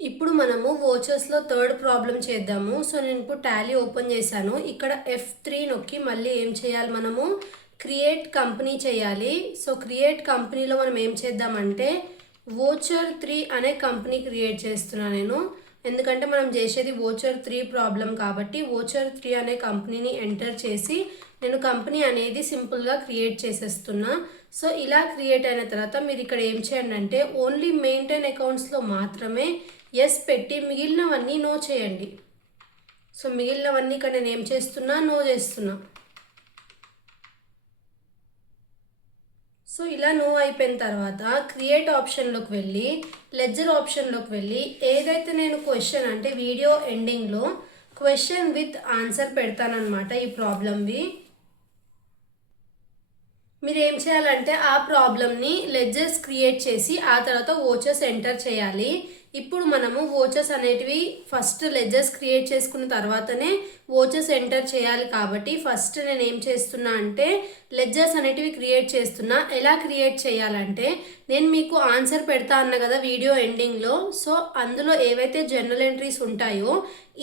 ఇప్పుడు మనము వోచర్స్లో third problem చేద్దాము. సో నేను ఇప్పుడు టాలీ ఓపెన్ చేశాను. ఇక్కడ F3 నొక్కి మళ్ళీ ఏం చేయాలి, మనము క్రియేట్ కంపెనీ చేయాలి. సో క్రియేట్ కంపెనీలో మనం ఏం చేద్దామంటే వోచర్ 3 అనే కంపెనీ క్రియేట్ చేస్తున్నా నేను. ఎందుకంటే మనం చేసేది వోచర్ 3 ప్రాబ్లం కాబట్టి వోచర్ 3 అనే కంపెనీని ఎంటర్ చేసి నేను కంపెనీ అనేది సింపుల్గా క్రియేట్ చేసేస్తున్నా. సో ఇలా క్రియేట్ అయిన తర్వాత మీరు ఇక్కడ ఏం చేయండి అంటే ఓన్లీ మెయింటైన్ అకౌంట్స్లో మాత్రమే ఎస్ పెట్టి మిగిలినవన్నీ నో చేయండి. సో మిగిలినవన్నీ ఇక్కడ నేను ఏం చేస్తున్నా, నో చేస్తున్నా. సో ఇలా నో అయిపోయిన తర్వాత క్రియేట్ ఆప్షన్లోకి వెళ్ళి లెడ్జర్ ఆప్షన్లోకి వెళ్ళి ఏదైతే నేను క్వశ్చన్ అంటే వీడియో ఎండింగ్లో క్వశ్చన్ విత్ ఆన్సర్ పెడతానన్నమాట ఈ ప్రాబ్లమ్వి. మీరు ఏం చేయాలంటే ఆ ప్రాబ్లమ్ని లెడ్జర్స్ క్రియేట్ చేసి ఆ తర్వాత వోచర్స్ ఎంటర్ చేయాలి. ఇప్పుడు మనము వోచర్స్ అనేటివి ఫస్ట్ లెడ్జర్స్ క్రియేట్ చేసుకున్న తర్వాతనే వోచర్స్ ఎంటర్ చేయాలి కాబట్టి ఫస్ట్ నేను ఏం చేస్తున్నా అంటే లెడ్జర్స్ అనేటివి క్రియేట్ చేస్తున్నా. ఎలా క్రియేట్ చేయాలంటే నేను మీకు ఆన్సర్ పెడతా అన్న కదా వీడియో ఎండింగ్లో. సో అందులో ఏవైతే జర్నల్ ఎంట్రీస్ ఉంటాయో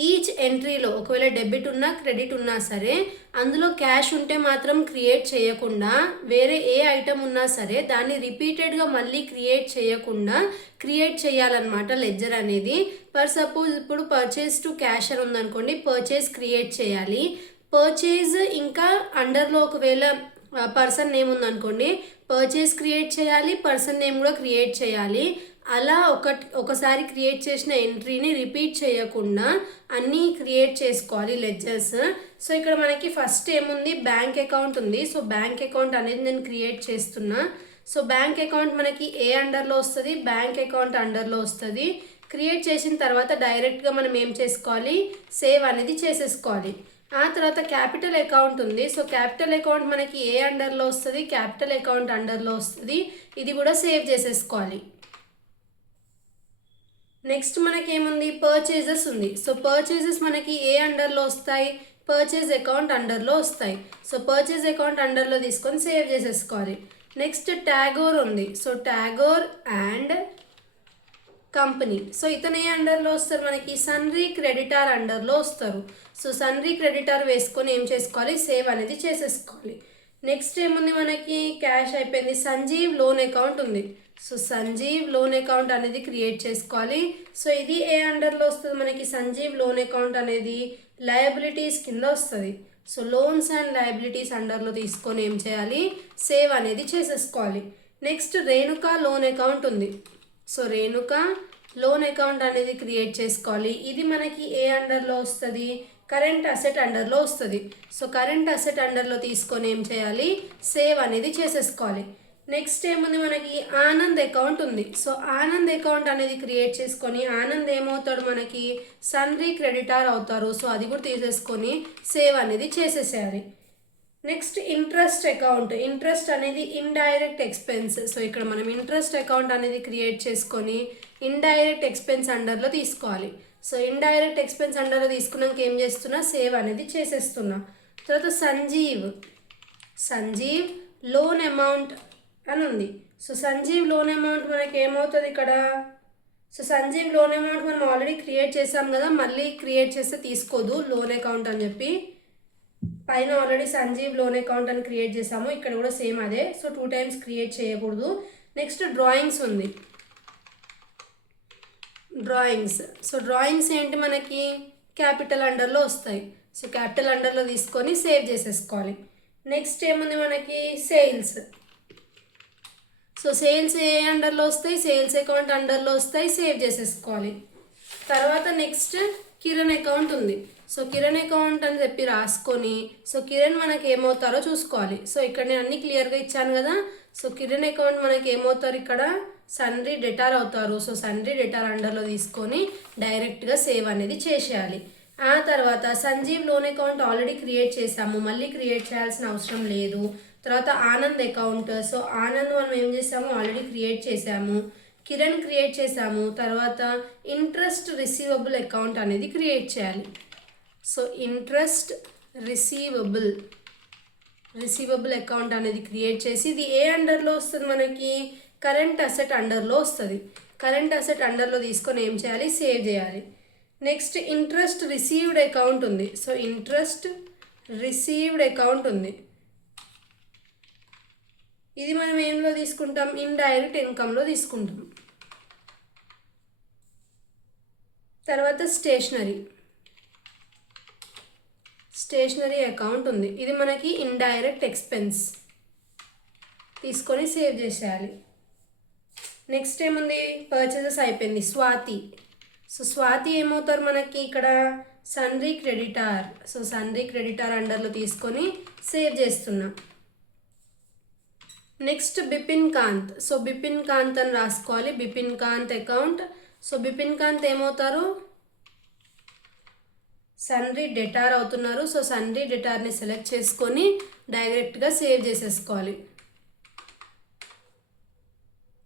ఈచ్ ఎంట్రీలో ఒకవేళ డెబిట్ ఉన్నా క్రెడిట్ ఉన్నా సరే అందులో క్యాష్ ఉంటే మాత్రం క్రియేట్ చేయకుండా వేరే ఏ ఐటమ్ ఉన్నా సరే దాన్ని రిపీటెడ్గా మళ్ళీ క్రియేట్ చేయకుండా క్రియేట్ చేయాలన్నమాట లెడ్జర్ అనేది. ఫర్ సపోజ్ ఇప్పుడు పర్చేస్ టు క్యాష్ అని ఉందనుకోండి, పర్చేస్ క్రియేట్ చేయాలి. పర్చేజ్ ఇంకా అండర్లో ఒకవేళ పర్సన్ నేమ్ ఉందనుకోండి, పర్చేస్ క్రియేట్ చేయాలి, పర్సన్ నేమ్ కూడా క్రియేట్ చేయాలి. అలా ఒకసారి క్రియేట్ చేసిన ఎంట్రీని రిపీట్ చేయకుండా అన్నీ క్రియేట్ చేసుకోవాలి లెడ్జర్స్. సో ఇక్కడ మనకి ఫస్ట్ ఏముంది, బ్యాంక్ అకౌంట్ ఉంది. సో బ్యాంక్ అకౌంట్ అనేది నేను క్రియేట్ చేస్తున్నా. సో బ్యాంక్ అకౌంట్ మనకి ఏ అండర్లో వస్తుంది, బ్యాంక్ అకౌంట్ అండర్లో వస్తుంది. క్రియేట్ చేసిన తర్వాత డైరెక్ట్గా మనం ఏం చేసుకోవాలి, సేవ్ అనేది చేసేసుకోవాలి. ఆ తర్వాత క్యాపిటల్ అకౌంట్ ఉంది. సో క్యాపిటల్ అకౌంట్ మనకి ఏ అండర్లో వస్తుంది, క్యాపిటల్ అకౌంట్ అండర్లో వస్తుంది. ఇది కూడా సేవ్ చేసేసుకోవాలి. నెక్స్ట్ మనకి ఏముంది, పర్చేజెస్ ఉంది. సో పర్చేజెస్ మనకి ఏ అండర్లో వస్తాయి, పర్చేజ్ అకౌంట్ అండర్లో వస్తాయి. సో పర్చేజ్ అకౌంట్ అండర్లో తీసుకొని సేవ్ చేసేసుకోవాలి. నెక్స్ట్ ట్యాగోర్ ఉంది. So Tagore and company. So ఇతను ఏ అండర్లో వస్తారు, మనకి సన్రీ క్రెడిటార్ అండర్లో వస్తారు. సో సన్రీ క్రెడిటార్ వేసుకొని ఏం చేసుకోవాలి, సేవ్ అనేది చేసేసుకోవాలి. నెక్స్ట్ ఏముంది, మనకి క్యాష్ అయిపోయింది. సంజీవ్ లోన్ అకౌంట్ ఉంది. సో సంజీవ్ లోన్ అకౌంట్ అనేది క్రియేట్ చేసుకోవాలి. సో ఇది ఏ అండర్లో వస్తుంది, మనకి సంజీవ్ లోన్ అకౌంట్ అనేది లయబిలిటీస్ కింద వస్తుంది. సో లోన్స్ అండ్ లయబిలిటీస్ అండర్లో తీసుకొని ఏం చేయాలి, సేవ్ అనేది చేసేసుకోవాలి. నెక్స్ట్ రేణుక లోన్ అకౌంట్ ఉంది. సో రేణుక లోన్ అకౌంట్ అనేది క్రియేట్ చేసుకోవాలి. ఇది మనకి ఏ అండర్లో వస్తుంది, కరెంట్ అసెట్ అండర్లో వస్తుంది. సో కరెంట్ అసెట్ అండర్లో తీసుకొని ఏం చేయాలి, సేవ్ అనేది చేసేసుకోవాలి. నెక్స్ట్ ఏముంది, మనకి ఆనంద్ అకౌంట్ ఉంది. సో ఆనంద్ అకౌంట్ అనేది క్రియేట్ చేసుకొని ఆనంద్ ఏమవుతాడు, మనకి సన్రీ క్రెడిటార్ అవుతారు. సో అది కూడా తీసేసుకొని సేవ్ అనేది చేసేసేయాలి. Next interest account. ఇంట్రెస్ట్ అనేది ఇండైరెక్ట్ ఎక్స్పెన్స్. సో ఇక్కడ మనం ఇంట్రెస్ట్ అకౌంట్ అనేది క్రియేట్ చేసుకొని ఇండైరెక్ట్ ఎక్స్పెన్స్ అండర్లో తీసుకోవాలి. సో ఇండైరెక్ట్ ఎక్స్పెన్స్ అండర్లో తీసుకున్నాక ఏం చేస్తున్నా, సేవ్ అనేది చేసేస్తున్నా. తర్వాత సంజీవ్ లోన్ అమౌంట్ అని ఉంది. సో సంజీవ్ లోన్ అమౌంట్ మనకి ఏమవుతుంది ఇక్కడ, సో సంజీవ్ లోన్ అమౌంట్ మనం ఆల్రెడీ క్రియేట్ చేసాం కదా, మళ్ళీ క్రియేట్ చేస్తే తీసుకోదు లోన్ అకౌంట్ అని చెప్పి. పైన ఆల్రెడీ సంజీవ్ లోన్ అకౌంట్ అని క్రియేట్ చేసాము, ఇక్కడ కూడా సేమ్ అదే. సో 2 times క్రియేట్ చేయకూడదు. నెక్స్ట్ డ్రాయింగ్స్ ఉంది. సో డ్రాయింగ్స్ ఏంటి, మనకి క్యాపిటల్ అండర్లో వస్తాయి. సో క్యాపిటల్ అండర్లో తీసుకొని సేవ్ చేసేసుకోవాలి. నెక్స్ట్ ఏముంది, మనకి సేల్స్. సో సేల్స్ ఏ అండర్లో వస్తాయి, సేల్స్ అకౌంట్ అండర్లో వస్తాయి, సేవ్ చేసేసుకోవాలి. తర్వాత నెక్స్ట్ కిరణ్ అకౌంట్ ఉంది. సో కిరణ్ అకౌంట్ అని చెప్పి రాసుకొని సో కిరణ్ మనకి ఏమవుతారో చూసుకోవాలి. సో ఇక్కడ నేను అన్ని క్లియర్గా ఇచ్చాను కదా. సో కిరణ్ అకౌంట్ మనకి ఏమవుతారు, ఇక్కడ సన్రీ డెటార్ అవుతారు. సో సన్రీ డెటార్ అండర్లో తీసుకొని డైరెక్ట్గా సేవ్ అనేది చేసేయాలి. ఆ తర్వాత Sanjeev loan account already create చేసాము, మళ్ళీ క్రియేట్ చేయాల్సిన అవసరం లేదు. తర్వాత ఆనంద్ అకౌంట్. సో ఆనంద్ మనం ఏం చేసాము, ఆల్రెడీ క్రియేట్ చేసాము. కిరణ్ క్రియేట్ చేసాము. తర్వాత ఇంట్రెస్ట్ రిసీవబుల్ అకౌంట్ అనేది క్రియేట్ చేయాలి. సో ఇంట్రెస్ట్ రిసీవబుల్ అకౌంట్ అనేది క్రియేట్ చేసి ఇది ఏ అండర్లో వస్తుంది, మనకి కరెంట్ అసెట్ అండర్లో వస్తుంది. కరెంట్ అసెట్ అండర్లో తీసుకొని ఏం చేయాలి, సేవ్ చేయాలి. నెక్స్ట్ ఇంట్రెస్ట్ రిసీవ్డ్ అకౌంట్ ఉంది. సో ఇంట్రెస్ట్ రిసీవ్డ్ అకౌంట్ ఉంది. ఇది మనం ఏంలో తీసుకుంటాం, ఇండైరెక్ట్ ఇన్కమ్లో తీసుకుంటాం. తర్వాత స్టేషనరీ అకౌంట్ ఉంది. ఇది మనకి ఇండైరెక్ట్ ఎక్స్పెన్స్ తీసుకొని సేవ్ చేసేయాలి. నెక్స్ట్ ఏముంది, పర్చేజెస్ అయిపోయింది. సో స్వాతి ఏమవుతారు మనకి ఇక్కడ, సన్రీ క్రెడిటార్. సో సన్రీ క్రెడిటార్ అండర్లో తీసుకొని సేవ్ చేస్తున్నాం. నెక్స్ట్ బిపిన్ కాంత్. సో బిపిన్ కాంత్ అని రాసుకోవాలి, బిపిన్ కాంత్ అకౌంట్. సో బిపిన్ కాంత్ ఏమవుతారు, సన్రీ డెటార్ అవుతున్నారు. సో సన్రీ డెటార్ని సెలెక్ట్ చేసుకొని డైరెక్ట్గా సేవ్ చేసేసుకోవాలి.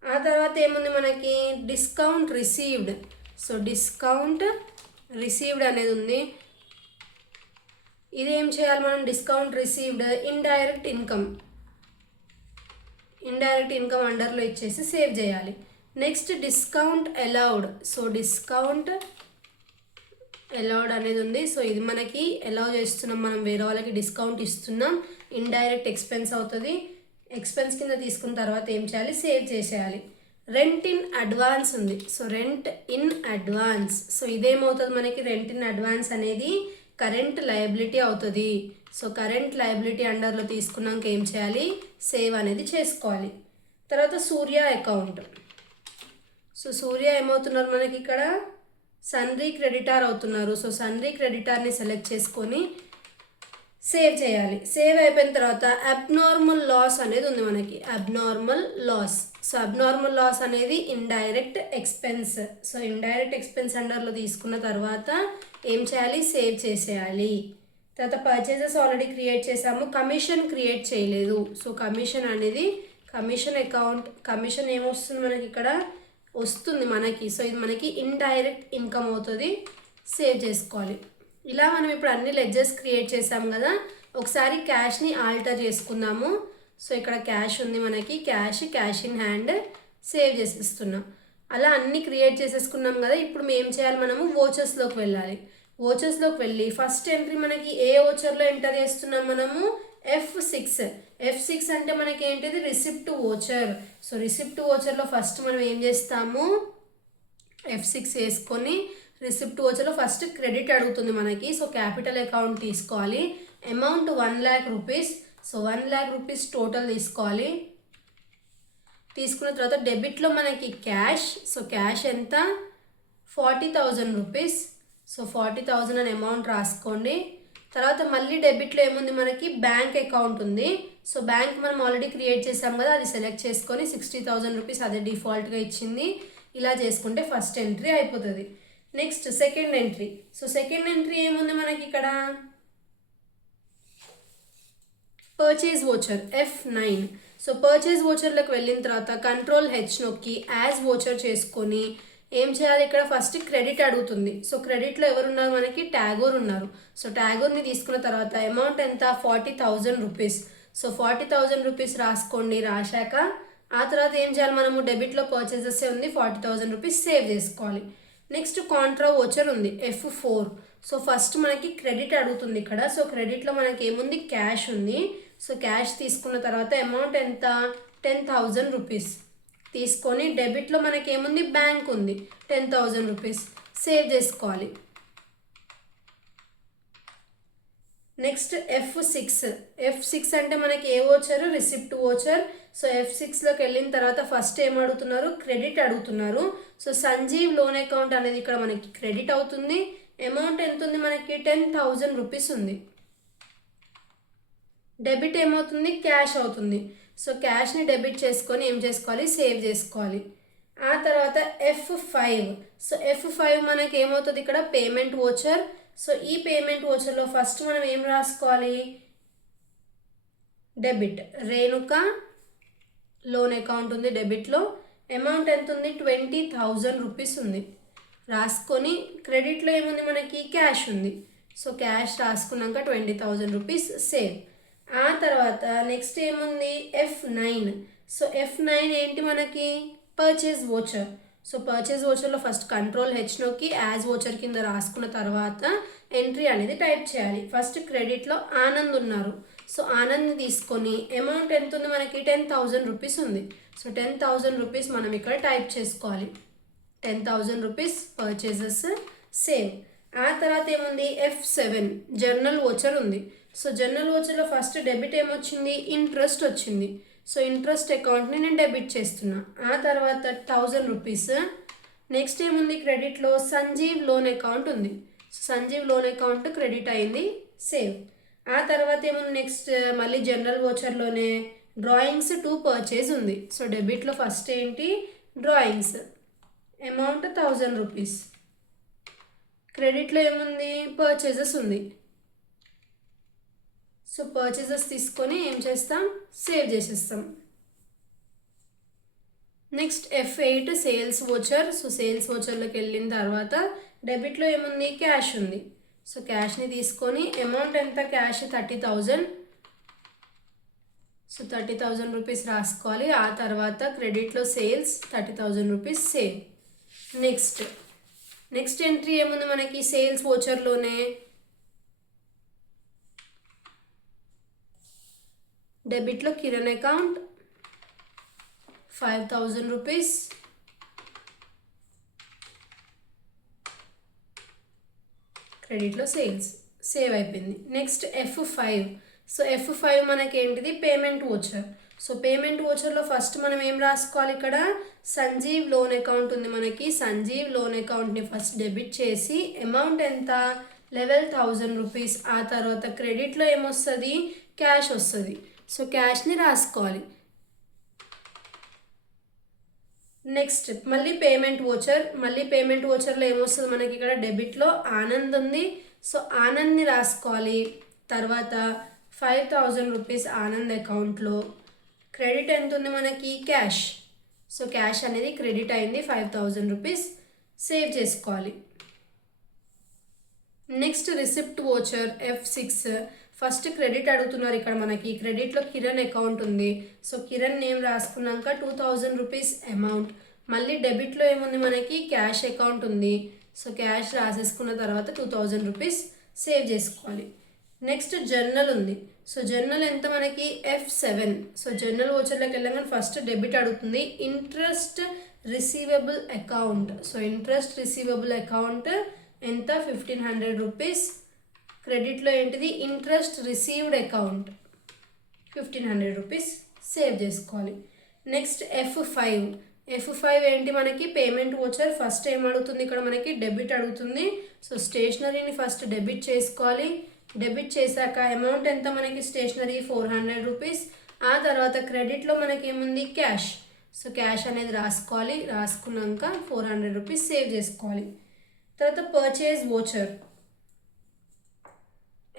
ఆ తర్వాత ఏముంది మనకి, discount received. So discount received అనేది ఉంది. ఇది ఏం చేయాలి మనం, డిస్కౌంట్ రిసీవ్డ్ ఇండైరెక్ట్ ఇన్కమ్ అండర్లో ఇచ్చేసి సేవ్ చేయాలి. Next discount allowed. So discount allowed అనేది ఉంది. సో ఇది మనకి అలౌ చేస్తున్నాం, మనం వేరే వాళ్ళకి డిస్కౌంట్ ఇస్తున్నాం, ఇండైరెక్ట్ ఎక్స్పెన్స్ అవుతుంది. ఎక్స్పెన్స్ కింద తీసుకున్న తర్వాత ఏం చేయాలి, సేవ్ చేసేయాలి. రెంట్ ఇన్ అడ్వాన్స్ ఉంది. So rent in advance. So ఇదేమవుతుంది మనకి, రెంట్ ఇన్ అడ్వాన్స్ అనేది కరెంట్ లయబిలిటీ అవుతుంది. సో కరెంట్ లయబిలిటీ అండర్లో తీసుకున్నాక ఏం చేయాలి, సేవ్ అనేది చేసుకోవాలి. తర్వాత సూర్య అకౌంట్. సో సూర్య ఏమవుతున్నారు మనకి ఇక్కడ, సన్రీ క్రెడిటార్ అవుతున్నారు. సో సన్రీ క్రెడిటార్ని సెలెక్ట్ చేసుకొని సేవ్ చేయాలి. సేవ్ అయిపోయిన తర్వాత అబ్నార్మల్ లాస్ అనేది ఉంది మనకి, abnormal loss. So abnormal loss అనేది indirect expense. So indirect expense అండర్లో తీసుకున్న తర్వాత ఏం చేయాలి, సేవ్ చేసేయాలి. తర్వాత పర్చేజెస్ ఆల్రెడీ క్రియేట్ చేసాము, కమిషన్ క్రియేట్ చేయలేదు. సో కమిషన్ అనేది కమిషన్ అకౌంట్, కమిషన్ ఏమొస్తుంది మనకి ఇక్కడ వస్తుంది మనకి. సో ఇది మనకి ఇండైరెక్ట్ ఇన్కమ్ అవుతుంది, సేవ్ చేసుకోవాలి. ఇలా మనం ఇప్పుడు అన్ని లెడ్జర్స్ క్రియేట్ చేసాం కదా, ఒకసారి క్యాష్ని ఆల్టర్ చేసుకుందాము. సో ఇక్కడ క్యాష్ ఉంది మనకి, క్యాష్ ఇన్ హ్యాండ్ సేవ్ చేసేస్తున్నాం. అలా అన్ని క్రియేట్ చేసేసుకున్నాం కదా. ఇప్పుడు మేము ఏం చేయాలి, మనము వోచర్స్లోకి వెళ్ళాలి. వోచర్స్లోకి వెళ్ళి ఫస్ట్ ఎంట్రీ మనకి ఏ వోచర్లో ఎంటర్ చేస్తున్నాం మనము, F6 అంటే మనకి ఏంటిది, రిసిప్ట్ వోచర్. సో రిసిప్ట్ వోచర్లో ఫస్ట్ మనం ఏం చేస్తాము, F6 వేసుకొని రిసిప్ట్ వోచర్లో ఫస్ట్ క్రెడిట్ అడుగుతుంది మనకి. సో క్యాపిటల్ అకౌంట్ తీసుకోవాలి, amount 1,00,000 rupees. So 1,00,000 rupees total తీసుకోవాలి. తీసుకున్న తర్వాత డెబిట్లో మనకి క్యాష్. సో క్యాష్ ఎంత, 40,000 రూపీస్. సో 40,000 అని అమౌంట్ రాసుకోండి. తర్వాత మళ్ళీ డెబిట్లో ఏముంది మనకి, బ్యాంక్ అకౌంట్ ఉంది. సో బ్యాంక్ మనం ఆల్రెడీ క్రియేట్ చేసాం కదా, అది సెలెక్ట్ చేసుకొని 60,000 రూపీస్ అదే డిఫాల్ట్గా ఇచ్చింది. ఇలా చేసుకుంటే ఫస్ట్ ఎంట్రీ అయిపోతుంది. Next second entry. So second entry ఏముంది మనకి ఇక్కడ, purchase voucher F9. So purchase వోచర్లోకి వెళ్ళిన తర్వాత Ctrl+H నొక్కి యాజ్ వోచర్ చేసుకొని ఏం చేయాలి, ఇక్కడ ఫస్ట్ క్రెడిట్ అడుగుతుంది. సో క్రెడిట్లో ఎవరున్నారు మనకి, ట్యాగోర్ ఉన్నారు. సో ట్యాగోర్ని తీసుకున్న తర్వాత అమౌంట్ ఎంత, 40,000 రూపీస్. సో 40,000 రూపీస్ రాసుకోండి. రాశాక ఆ తర్వాత ఏం చేయాలి, మనము డెబిట్లో పర్చేజెస్ ఉంది, 40,000 రూపీస్ సేవ్ చేసుకోవాలి. నెక్స్ట్ కాంట్రా వోచర్ ఉంది, F4. సో ఫస్ట్ మనకి క్రెడిట్ అడుగుతుంది ఇక్కడ. సో క్రెడిట్లో మనకి ఏముంది, క్యాష్ ఉంది. సో క్యాష్ తీసుకున్న తర్వాత అమౌంట్ ఎంత, 10,000 రూపీస్ తీసుకొని డెబిట్లో మనకి ఏముంది, బ్యాంక్ ఉంది, 10,000 రూపీస్ సేవ్ చేసుకోవాలి. నెక్స్ట్ F6 అంటే మనకి ఏ వోచర్, రిసిప్ట్ వోచర్. సో F6లోకి వెళ్ళిన తర్వాత ఫస్ట్ ఏం అడుగుతున్నారు, క్రెడిట్ అడుగుతున్నారు. సో సంజీవ్ లోన్ అకౌంట్ అనేది ఇక్కడ మనకి క్రెడిట్ అవుతుంది. అమౌంట్ ఎంత ఉంది మనకి, 10,000 రూపీస్ ఉంది. డెబిట్ ఏమవుతుంది, క్యాష్ అవుతుంది. సో క్యాష్ని డెబిట్ చేసుకొని ఏం చేసుకోవాలి, సేవ్ చేసుకోవాలి. ఆ తర్వాత F5. సో F5 మనకి ఏమవుతుంది ఇక్కడ, పేమెంట్ వోచర్. సో ఈ పేమెంట్ వోచర్లో ఫస్ట్ మనం ఏం రాసుకోవాలి, డెబిట్ రేణుక లోన్ అకౌంట్ ఉంది డెబిట్లో. అమౌంట్ ఎంత ఉంది, 20,000 రూపీస్ ఉంది. రాసుకొని క్రెడిట్లో ఏముంది మనకి, క్యాష్ ఉంది. సో క్యాష్ రాసుకున్నాక 20,000 రూపీస్ సేవ్. ఆ తర్వాత నెక్స్ట్ ఏముంది, F9. సో F9 ఏంటి మనకి, పర్చేజ్ వోచర్. సో పర్చేజ్ ఓచర్లో ఫస్ట్ కంట్రోల్ హెచ్ నొక్కి యాజ్ ఓచర్ కింద రాసుకున్న తర్వాత ఎంట్రీ అనేది టైప్ చేయాలి. ఫస్ట్ క్రెడిట్లో ఆనంద్ ఉన్నారు. సో ఆనంద్ని తీసుకొని అమౌంట్ ఎంత ఉంది మనకి 10,000 రూపీస్ ఉంది. సో 10,000 రూపీస్ మనం ఇక్కడ టైప్ చేసుకోవాలి. 10,000 రూపీస్ పర్చేజెస్ సేవ్. ఆ తర్వాత ఏముంది F7 జర్నల్ ఓచర్ ఉంది. సో జర్నల్ ఓచర్లో ఫస్ట్ డెబిట్ ఏమొచ్చింది, ఇంట్రెస్ట్ వచ్చింది. సో ఇంట్రెస్ట్ అకౌంట్ని నేను డెబిట్ చేస్తున్నా. ఆ తర్వాత 1000 రూపీస్. నెక్స్ట్ ఏముంది క్రెడిట్లో సంజీవ్ లోన్ అకౌంట్ ఉంది. So Sanjeev loan account credit అయింది, సేవ్. ఆ తర్వాత ఏముంది నెక్స్ట్ మళ్ళీ జనరల్ ఓచర్లోనే డ్రాయింగ్స్ టు పర్చేజ్ ఉంది. సో డెబిట్లో ఫస్ట్ ఏంటి డ్రాయింగ్స్ అమౌంట్ 1000 రూపీస్. క్రెడిట్లో ఏముంది పర్చేజెస్ ఉంది. సో పర్చేజెస్ తీసుకొని ఏం చేస్తాం, సేవ్ చేసేస్తాం. Next F8 sales voucher. So sales ఓచర్లోకి వెళ్ళిన తర్వాత డెబిట్లో ఏముంది క్యాష్ ఉంది. సో క్యాష్ని తీసుకొని అమౌంట్ ఎంత క్యాష్ 30,000. సో 30,000 రూపీస్ రాసుకోవాలి. ఆ తర్వాత క్రెడిట్లో sales 30,000 rupees save. Next entry ఏముంది మనకి సేల్స్ ఓచర్లోనే డెబిట్లో కిరణ్ అకౌంట్ 5,000 రూపీస్. క్రెడిట్లో సేల్స్ సేవ్ అయిపోయింది. Next F5. సో F5 మనకేంటిది పేమెంట్ ఓచర్. సో పేమెంట్ ఓచర్లో ఫస్ట్ మనం ఏం రాసుకోవాలి, ఇక్కడ సంజీవ్ లోన్ అకౌంట్ ఉంది మనకి. సంజీవ్ లోన్ అకౌంట్ని ఫస్ట్ డెబిట్ చేసి అమౌంట్ ఎంత 11,000 రూపీస్. ఆ తర్వాత క్రెడిట్లో ఏమొస్తుంది క్యాష్ వస్తుంది. సో క్యాష్ని రాసుకోవాలి. నెక్స్ట్ మళ్ళీ పేమెంట్ ఓచర్లో ఏమొస్తుంది మనకి ఇక్కడ డెబిట్లో ఆనంద్ ఉంది. సో ఆనంద్ని రాసుకోవాలి. తర్వాత 5,000 రూపీస్ ఆనంద్ అకౌంట్లో. క్రెడిట్ ఎంత ఉంది మనకి క్యాష్. సో క్యాష్ అనేది క్రెడిట్ అయింది 5,000 రూపీస్, సేవ్ చేసుకోవాలి. Next receipt voucher F6. First credit అడుగుతున్నారు ఇక్కడ మనకి. క్రెడిట్లో కిరణ్ అకౌంట్ ఉంది. సో కిరణ్ నేమ్ రాసుకున్నాక 2,000 రూపీస్ అమౌంట్. మళ్ళీ డెబిట్లో ఏముంది మనకి క్యాష్ అకౌంట్ ఉంది. సో క్యాష్ రాసేసుకున్న తర్వాత 2,000 రూపీస్ సేవ్ చేసుకోవాలి. నెక్స్ట్ జర్నల్ ఉంది. సో జర్నల్ ఎంత మనకి F7. సో జర్నల్ ఓచర్లోకి వెళ్ళగానే ఫస్ట్ డెబిట్ అడుగుతుంది interest receivable account. So interest receivable account ఎంత 1,500 రూపీస్. క్రెడిట్లో ఏంటిది interest received account 1,500 rupees, save చేసుకోవాలి. నెక్స్ట్ F5 ఏంటి మనకి పేమెంట్ ఓచర్. ఫస్ట్ ఏం అడుగుతుంది ఇక్కడ మనకి డెబిట్ అడుగుతుంది. సో స్టేషనరీని ఫస్ట్ డెబిట్ చేసుకోవాలి. డెబిట్ చేశాక అమౌంట్ ఎంత మనకి స్టేషనరీ 400 రూపీస్. ఆ తర్వాత క్రెడిట్లో మనకి ఏముంది క్యాష్. సో క్యాష్ అనేది రాసుకోవాలి. రాసుకున్నాక 400 రూపీస్ సేవ్ చేసుకోవాలి. తర్వాత purchase voucher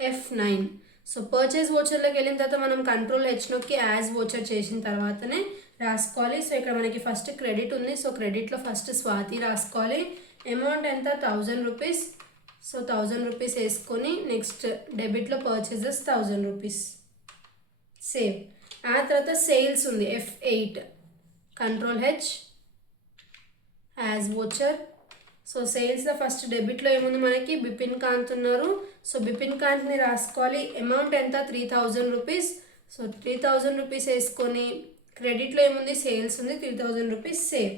F9. So purchase ఓచర్లోకి వెళ్ళిన తర్వాత మనం కంట్రోల్ హెచ్ నొక్కి యాజ్ ఓచర్ చేసిన తర్వాతనే రాసుకోవాలి. సో ఇక్కడ మనకి ఫస్ట్ క్రెడిట్ ఉంది. సో క్రెడిట్లో ఫస్ట్ స్వాతి రాసుకోవాలి. అమౌంట్ ఎంత 1,000 రూపీస్. సో 1,000 రూపీస్ వేసుకొని నెక్స్ట్ డెబిట్లో పర్చేజెస్ 1,000 రూపీస్, సేవ్. ఆ తర్వాత సేల్స్ ఉంది F8. Control H as voucher. So సేల్స్లో ఫస్ట్ డెబిట్లో ఏముంది మనకి బిపిన్ కాంత్ ఉన్నారు. సో బిపిన్ కాంత్ని రాసుకోవాలి. అమౌంట్ ఎంత 3,000 రూపీస్. సో 3,000 రూపీస్ వేసుకొని క్రెడిట్లో ఏముంది సేల్స్ ఉంది 3,000 రూపీస్, సేవ్.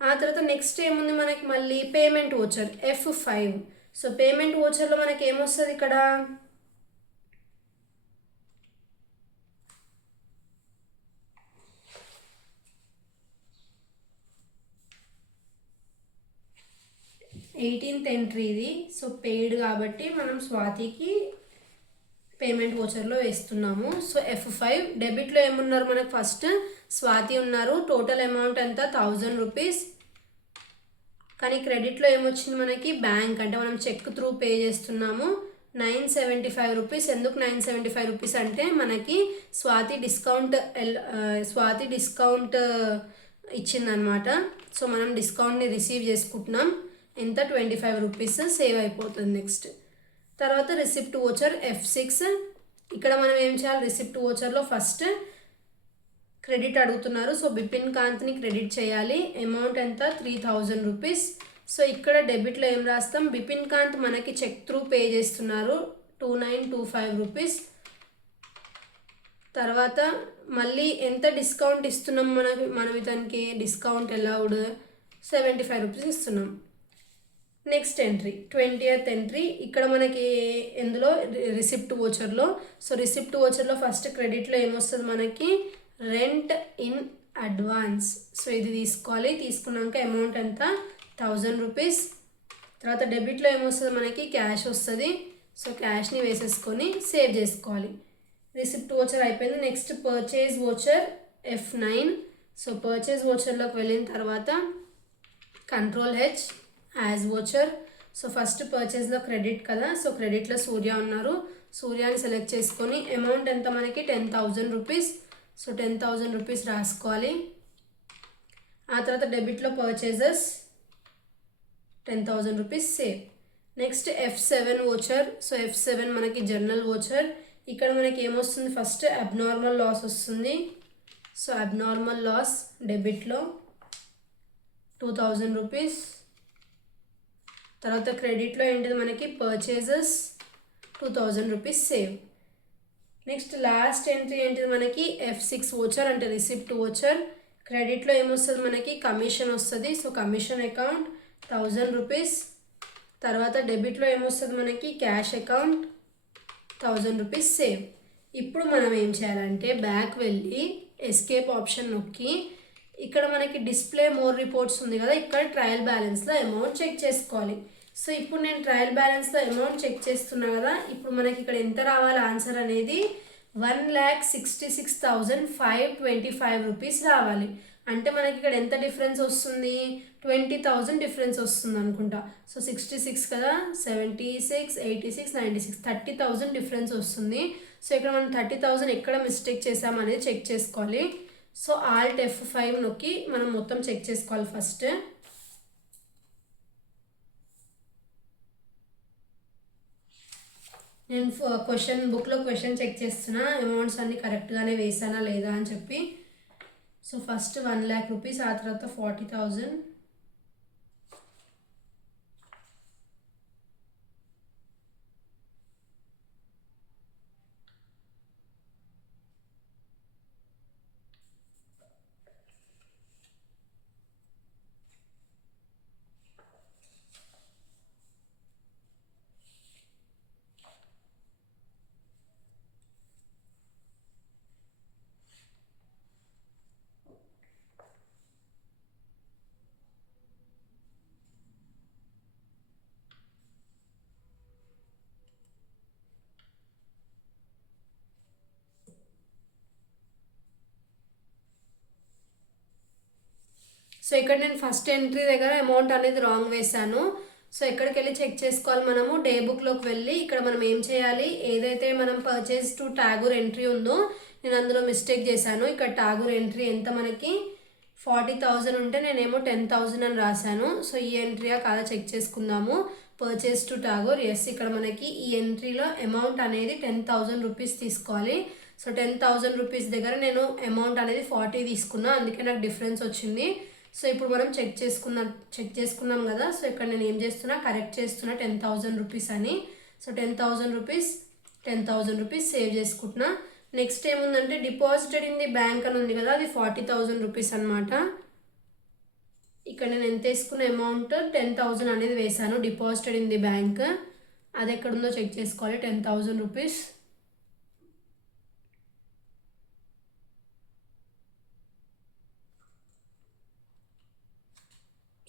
ఆ తర్వాత నెక్స్ట్ ఏముంది మనకి మళ్ళీ payment voucher F5. So payment ఓచర్లో మనకి ఏమొస్తుంది ఇక్కడ ఎయిటీన్త్ ఎంట్రీ ఇది. సో పెయిడ్ కాబట్టి మనం స్వాతికి పేమెంట్ ఓచర్లో వేస్తున్నాము. సో F5 డెబిట్లో ఏమున్నారు మనకు ఫస్ట్ స్వాతి ఉన్నారు. టోటల్ అమౌంట్ ఎంత 1,000 రూపీస్. కానీ క్రెడిట్లో ఏమొచ్చింది మనకి బ్యాంక్ అంటే మనం చెక్ త్రూ పే చేస్తున్నాము 975 రూపీస్. ఎందుకు 975 రూపీస్ అంటే మనకి స్వాతి డిస్కౌంట్ ఇచ్చిందనమాట. సో మనం డిస్కౌంట్ని రిసీవ్ చేసుకుంటున్నాం. ఎంత 25 రూపీస్ సేవ్ అయిపోతుంది. నెక్స్ట్ తర్వాత రిసిప్ట్ ఓచర్ F6. ఇక్కడ మనం ఏం చేయాలి రిసిప్ట్ ఓచర్లో ఫస్ట్ క్రెడిట్ అడుగుతున్నారు. సో బిపిన్ కాంత్ని క్రెడిట్ చేయాలి. అమౌంట్ ఎంత 3000 రూపీస్. సో ఇక్కడ డెబిట్లో ఏం రాస్తాం, బిపిన్ కాంత్ మనకి చెక్ త్రూ పే చేస్తున్నారు 2925 రూపీస్. తర్వాత మళ్ళీ ఎంత డిస్కౌంట్ ఇస్తున్నాం మనం ఇతనికి డిస్కౌంట్ అలౌడ్ 75 రూపీస్ ఇస్తున్నాం. Next entry 20th entry. ఇక్కడ మనకి ఎందులో రిసిప్ట్ వోచర్లో. సో రిసిప్ట్ వోచర్లో ఫస్ట్ క్రెడిట్లో ఏమొస్తుంది మనకి రెంట్ ఇన్ అడ్వాన్స్. సో ఇది తీసుకోవాలి. తీసుకున్నాక అమౌంట్ ఎంత 1000 రూపీస్. తర్వాత డెబిట్లో ఏమొస్తుంది మనకి క్యాష్ వస్తుంది. సో క్యాష్ని వేసేసుకొని సేవ్ చేసుకోవాలి. రిసిప్ట్ వోచర్ అయిపోయింది. Next purchase voucher F9. So purchase వోచర్లోకి వెళ్ళిన తర్వాత Ctrl+H as voucher. So first పర్చేజ్లో క్రెడిట్ కదా, సో క్రెడిట్లో సూర్య ఉన్నారు. సూర్యాని సెలెక్ట్ చేసుకొని అమౌంట్ ఎంత మనకి 10,000 రూపీస్. సో 10,000 రూపీస్ రాసుకోవాలి. ఆ తర్వాత డెబిట్లో purchases 10,000 rupees save. Next F7 voucher. So F7 మనకి జర్నల్ వోచర్. ఇక్కడ మనకి ఏమొస్తుంది ఫస్ట్ అబ్నార్మల్ లాస్ వస్తుంది. సో అబ్నార్మల్ లాస్ డెబిట్లో 2000 రూపీస్. తర్వాత క్రెడిట్లో ఏంటిది మనకి purchases 2000 rupees save. Next last entry ఏంటిది మనకి F6 వోచర్ అంటే రిసిప్ట్ వోచర్. క్రెడిట్లో ఏమొస్తుంది మనకి కమిషన్ వస్తుంది. So commission account 1000 rupees. తర్వాత డెబిట్లో ఏమొస్తుంది మనకి క్యాష్ అకౌంట్ 1000 రూపీస్ సేవ్. ఇప్పుడు మనం ఏం చేయాలంటే బ్యాక్ వెళ్ళి ఎస్కేప్ ఆప్షన్ నొక్కి ఇక్కడ మనకి డిస్ప్లే మోర్ రిపోర్ట్స్ ఉంది కదా, ఇక్కడ ట్రయల్ బ్యాలెన్స్లో అమౌంట్ చెక్ చేసుకోవాలి. సో ఇప్పుడు నేను ట్రయల్ బ్యాలెన్స్లో అమౌంట్ చెక్ చేస్తున్నా కదా, ఇప్పుడు మనకి ఇక్కడ ఎంత రావాలి ఆన్సర్ అనేది 1,66,525 రూపీస్ రావాలి. అంటే మనకి ఇక్కడ ఎంత డిఫరెన్స్ వస్తుంది 20,000 డిఫరెన్స్ వస్తుంది అనుకుంటా. సో 66 కదా, 76, 86, 96 30,000 డిఫరెన్స్ వస్తుంది. సో ఇక్కడ మనం 30,000 ఎక్కడ మిస్టేక్ చేసామనేది చెక్ చేసుకోవాలి. సో Alt F5 నొక్కి మనం మొత్తం చెక్ చేసుకోవాలి. ఫస్ట్ నేను క్వశ్చన్ బుక్లో క్వశ్చన్ చెక్ చేస్తున్నా అమౌంట్స్ అన్నీ కరెక్ట్గానే వేసానా లేదా అని చెప్పి. సో ఫస్ట్ 1,00,000 రూపీస్, ఆ తర్వాత 40,000. సో ఇక్కడ నేను ఫస్ట్ ఎంట్రీ దగ్గర అమౌంట్ అనేది రాంగ్ వేసాను. సో ఎక్కడికి వెళ్ళి చెక్ చేసుకోవాలి మనము, డే బుక్లోకి వెళ్ళి ఇక్కడ మనం ఏం చేయాలి, ఏదైతే మనం పర్చేజ్ టు టాగూర్ ఎంట్రీ ఉందో నేను అందులో మిస్టేక్ చేశాను. ఇక్కడ టాగూర్ ఎంట్రీ ఎంత మనకి 40,000 ఉంటే నేనేమో 10,000 అని రాశాను. సో ఈ ఎంట్రీయా కాదా చెక్ చేసుకుందాము. Purchase to Tagore, S. ఇక్కడ మనకి ఈ ఎంట్రీలో అమౌంట్ అనేది 10,000 రూపీస్ తీసుకోవాలి. సో 10,000 రూపీస్ దగ్గర నేను అమౌంట్ అనేది 40 తీసుకున్నా, అందుకే నాకు డిఫరెన్స్ వచ్చింది. సో ఇప్పుడు మనం చెక్ చేసుకున్నాం కదా. సో ఇక్కడ నేను ఏం చేస్తున్నా, కరెక్ట్ చేస్తున్నా 10,000 రూపీస్ అని. సో 10,000 రూపీస్ సేవ్ చేసుకుంటున్నా. నెక్స్ట్ ఏముందంటే డిపాజిటెడ్ ఇన్ ది బ్యాంక్ అని ఉంది కదా, అది 40,000 రూపీస్ అనమాట. ఇక్కడ నేను ఎంత వేసుకున్న అమౌంట్ 10,000 అనేది వేసాను డిపాజిటెడ్ ఇన్ ది బ్యాంక్. అది ఎక్కడుందో చెక్ చేసుకోవాలి. 10,000 రూపీస్.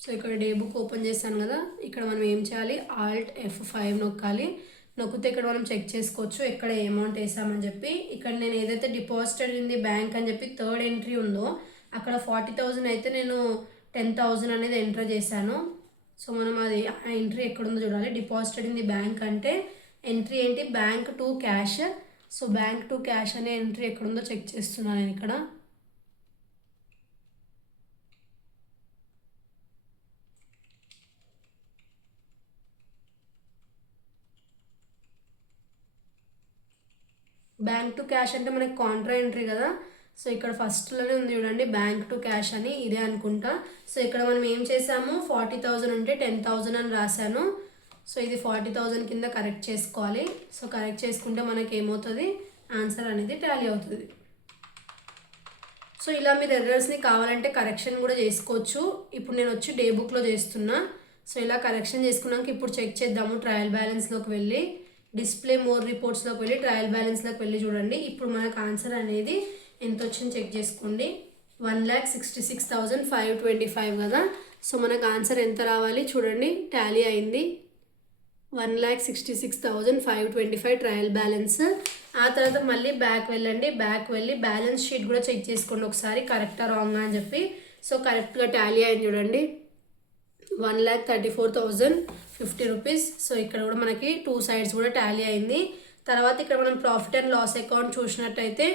సో ఇక్కడ డే బుక్ ఓపెన్ చేశాను కదా, ఇక్కడ మనం ఏం చేయాలి, Alt F5 నొక్కాలి. నొక్కితే ఇక్కడ మనం చెక్ చేసుకోవచ్చు ఎక్కడ అమౌంట్ వేసామని చెప్పి. ఇక్కడ నేను ఏదైతే డిపాజిటెడ్ ఇన్ ది బ్యాంక్ అని చెప్పి థర్డ్ ఎంట్రీ ఉందో అక్కడ 40,000 అయితే నేను 10,000 అనేది ఎంటర్ చేశాను. సో మనం అది ఆ ఎంట్రీ ఎక్కడుందో చూడాలి. డిపాజిటెడ్ ఇన్ ది బ్యాంక్ అంటే ఎంట్రీ ఏంటి, bank to cash. So bank to cash అనే ఎంట్రీ ఎక్కడుందో చెక్ చేస్తున్నాను నేను ఇక్కడ. బ్యాంక్ టు క్యాష్ అంటే మనకి కాంట్రా ఎంట్రీ కదా. సో ఇక్కడ ఫస్ట్లోనే ఉంది చూడండి, బ్యాంక్ టు క్యాష్ అని, ఇదే అనుకుంటా. సో ఇక్కడ మనం ఏం చేసాము, 40,000 ఉంటే 10,000 అని రాశాను. సో ఇది 40,000 కింద కరెక్ట్ చేసుకోవాలి. సో కరెక్ట్ చేసుకుంటే మనకి ఏమవుతుంది, ఆన్సర్ అనేది టాలీ అవుతుంది. సో ఇలా మీరు ఎర్రర్స్ని కావాలంటే కరెక్షన్ కూడా చేసుకోవచ్చు. ఇప్పుడు నేను వచ్చి డే బుక్లో చేస్తున్నా. సో ఇలా కరెక్షన్ చేసుకున్నాక ఇప్పుడు చెక్ చేద్దాము. ట్రయల్ బ్యాలెన్స్లోకి వెళ్ళి డిస్ప్లే మోర్ రిపోర్ట్స్లోకి వెళ్ళి ట్రయల్ బ్యాలెన్స్లోకి వెళ్ళి చూడండి. ఇప్పుడు మనకు ఆన్సర్ అనేది ఎంత వచ్చింది చెక్ చేసుకోండి. 1,66,525 కదా. సో మనకు ఆన్సర్ ఎంత రావాలి చూడండి, టాలీ అయింది 1,66,525 ట్రయల్ బ్యాలెన్స్. ఆ తర్వాత మళ్ళీ బ్యాక్ వెళ్ళండి, బ్యాక్ వెళ్ళి బ్యాలెన్స్ షీట్ కూడా చెక్ చేసుకోండి ఒకసారి కరెక్టా రాంగా అని చెప్పి. సో కరెక్ట్గా టాలీ అయింది చూడండి, 1,34,050 రూపీస్. సో ఇక్కడ కూడా మనకి 2 సైడ్స్ కూడా టాలీ అయింది. తర్వాత ఇక్కడ మనం ప్రాఫిట్ అండ్ లాస్ అకౌంట్ చూసినట్టయితే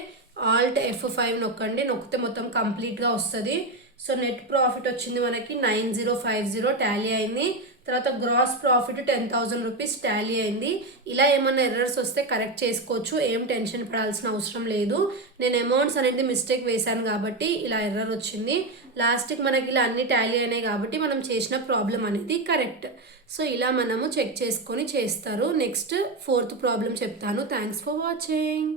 ఆల్ట్ F5 నొక్కండి, నొక్కితే మొత్తం కంప్లీట్గా వస్తుంది. సో నెట్ ప్రాఫిట్ వచ్చింది మనకి 9,050 టాలీ అయింది. తర్వాత గ్రాస్ ప్రాఫిట్ 10,000 రూపీస్ టాలీ అయింది. ఇలా ఏమన్నా ఎర్రర్స్ వస్తే కరెక్ట్ చేసుకోవచ్చు, ఏం టెన్షన్ పడాల్సిన అవసరం లేదు. నేను అమౌంట్స్ అనేది మిస్టేక్ వేశాను కాబట్టి ఇలా ఎర్రర్ వచ్చింది. లాస్ట్కి మనకి ఇలా అన్ని టాలీ అయినాయి కాబట్టి మనం చేసిన ప్రాబ్లం అనేది కరెక్ట్. సో ఇలా మనము చెక్ చేసుకొని చేస్తారు. నెక్స్ట్ 4th ప్రాబ్లం చెప్తాను. Thanks for watching.